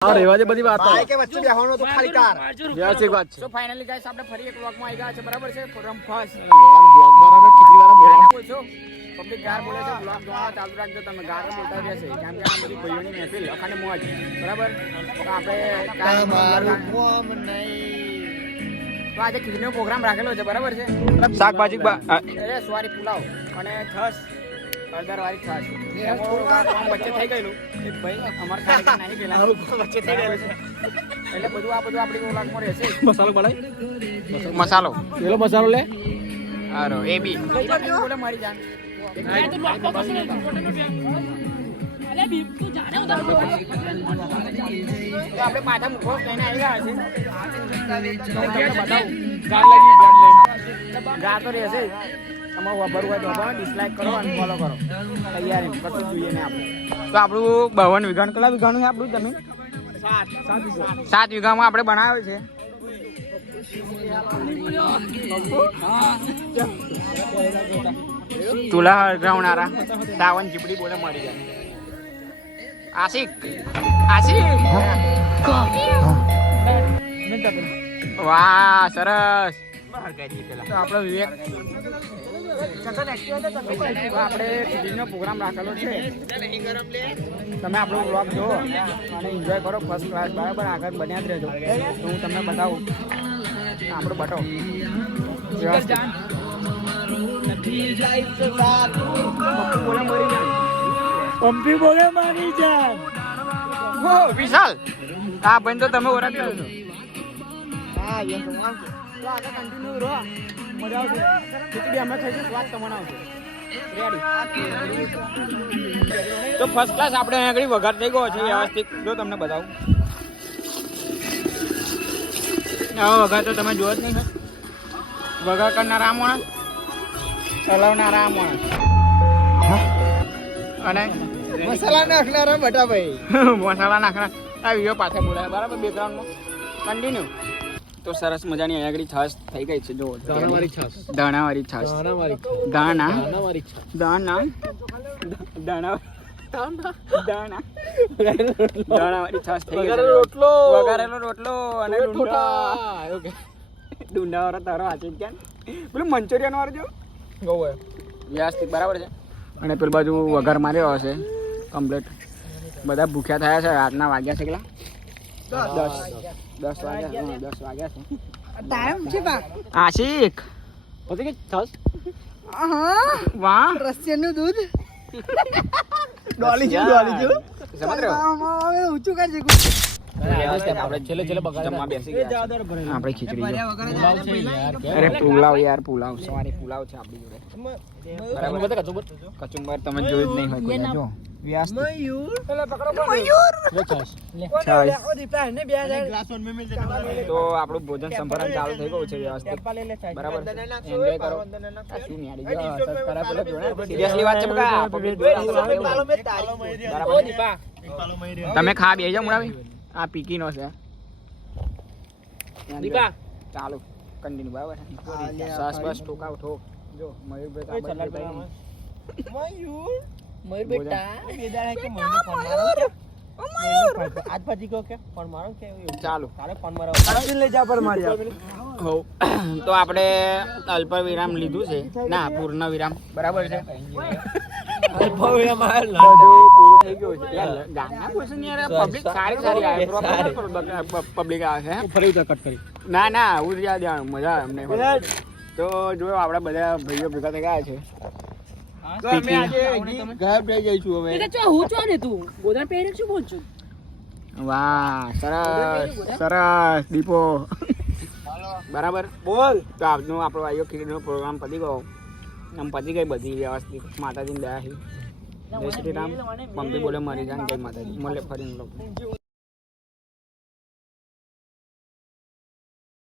આ રેવા દે બધી વાતો ભાઈ કે વચ્ચે બેહવાનો તો ખાલી કાર વ્યવસ્થિત વાત છે. તો ફાઇનલી ગાઈસ આપણે ફરી એક વ્લોગમાં આવી ગયા છે બરાબર છે ફોરમ ફર્સ્ટ બ્લોગ વાળાને ખીચડી વાળા ગાના બોલશો પબ્લિક ગાર બોલે છે વ્લોગ જોવા ચાલુ રાખજો તમે ગાર બોલતા રહેશે કેમ કે આ બધી ભાઈઓની મહેફિલ અખાને મોજ બરાબર તો આપણે તમારું કોમ નહીં તો આજે ખીચડીનો પ્રોગ્રામ રાખેલો છે બરાબર છે શાકભાજી અરે સોરી પુલાવ અને છસ હળદરવાળી છસ એમાં કામ વચ્ચે થઈ ગયેલું એક ભાઈ અમાર ખાલી નહીં પેલા વચ્ચે થઈ ગયેલું છે એટલે બધું આપણી વ્લોગમાં રહેશે મસાલો પડાય મસાલો પેલો મસાલો લે હારો એ બી બોલે મારી જાન આપણે માથા મૂકો કહીને આવ્યા છે ગા તો રહેશે તમારે વાપરવું હોય તો ડિસલાઇક કરો અને ફોલો કરો તૈયારી કશું જોઈએ ને આપણે તો આપણું 52 વીઘાનું કેટલા વીઘાનું છે આપણું જમીન 7 વીઘામાં આપણે બનાવ્યો છે ચૂલા હળગાવનારા સાવન ચીપડી બોલે મરી જાય આશિક વાહ સરસ તો આપણો વિવેક આપણે ખીચડીનો પ્રોગ્રામ રાખેલો છે તમે આપણો વ્લોગ જુઓ અને એન્જોય કરો ફર્સ્ટ ક્લાસ બરાબર આગળ બન્યા જ રહેજો તો હું તમને બતાવું આપણો બટો પંપી બોલે મારી જાન હો વિશાલ આ ભાઈ તો તમે ઓળખી લો છો હા યસ તો આગળ કન્ટિન્યુ રહો મજા આવશે ખીચડી અમે ખાઈશું સ્વાદ તમને આવશે રેડી તો ફર્સ્ટ ક્લાસ આપણે અહીં આગળ વઘાર થઈ ગયો છે વ્યવસ્થિત જો તમને બતાવું આવો વઘાર તો તમે જોવો જ નહીં વઘાર કરનારા આ માણસ ચલાવનારા આ માણસ અને મસાલા નાખનારા બટા ભાઈ મસાલા નાખના આ વિડીયો પાછળ બોલાય બરાબર બેકગ્રાઉન્ડમાં કન્ટિન્યુ તો સરસ મજાની અહીં આગળ છાશ થઈ ગઈ છે જો દાણાવાળી છાશ દાણાવાળી છાશ દાણાવાળી દાણાવાળી છાશ થઈ ગઈ રોટલો વઘારેલો રોટલો અને ડુંડા વાળો તારો હાચી ક્યાં પેલું મંચુરિયન વાળો જો ગોવે વ્યવસ્થિત બરાબર છે અને પેલી બાજુ વઘાર માર્યો હશે કમ્પ્લીટ બધા ભૂખ્યા થયા છે રાતના વાગ્યા છે કેટલા 10 વાગ્યા છે ટાઈમ છે બા આશિક પછી કે છાશ વાહ રશિયનનું દૂધ સમજ રહ્યો ઊંચું કરજે આપણે છેલ્લે જમવા બેસી ગયા આપણે ખીચડી અરે પુલાવ સવારે પુલાવ છે આપણી જોડે બરાબર કચુંબર તમે જોયું જ નહીં હોય કોઈ જો તો આપણું ભોજન સંભારણ ચાલુ થઈ ગયું છે વ્યવસ્થિત બરાબર એન્જોય કરો શું ન્યારી ગયો સિરિયસલી વાત છે બકા તમે ખા બેહી જાઓ મુરાવી આ પીકી નો છે દીપા ચાલો કન્ટિન્યુ બરાબર શ્વાસ બસ ઠોકાવ ઠોક જો મયુર બેટા બેદાર કે મયુર ફોન મારો કે આજ પછી કહો કે ફોન મારો કે ચાલો કાલે ફોન મારો લઈ જા પર માર્યા હો તો આપણે અલ્પ વિરામ લીધું છે ના પૂર્ણ વિરામ બરાબર છે પબ્લિક આવે છે ના ઉજ્યા દેવાનું મજા અમને તો જોયો આપડા બધા ભાઈઓ ભેગા થઈ ગયા છે તો અમે આજે ગાયબ થઈ જઈશું અમે હું છો ને તું ગોદા પહેરે શું બોલ છું વાહ સરસ દીપો બરાબર બોલ તો આજનો આપણો આયો ખીચડીનો પ્રોગ્રામ પતી ગયો આમ પતી ગઈ બધી વ્યવસ્થિત માતાજીની દયાથી જય શ્રી રામ પંપી બોલે મારી જાન જય માતાજી મળે ફરી લોકો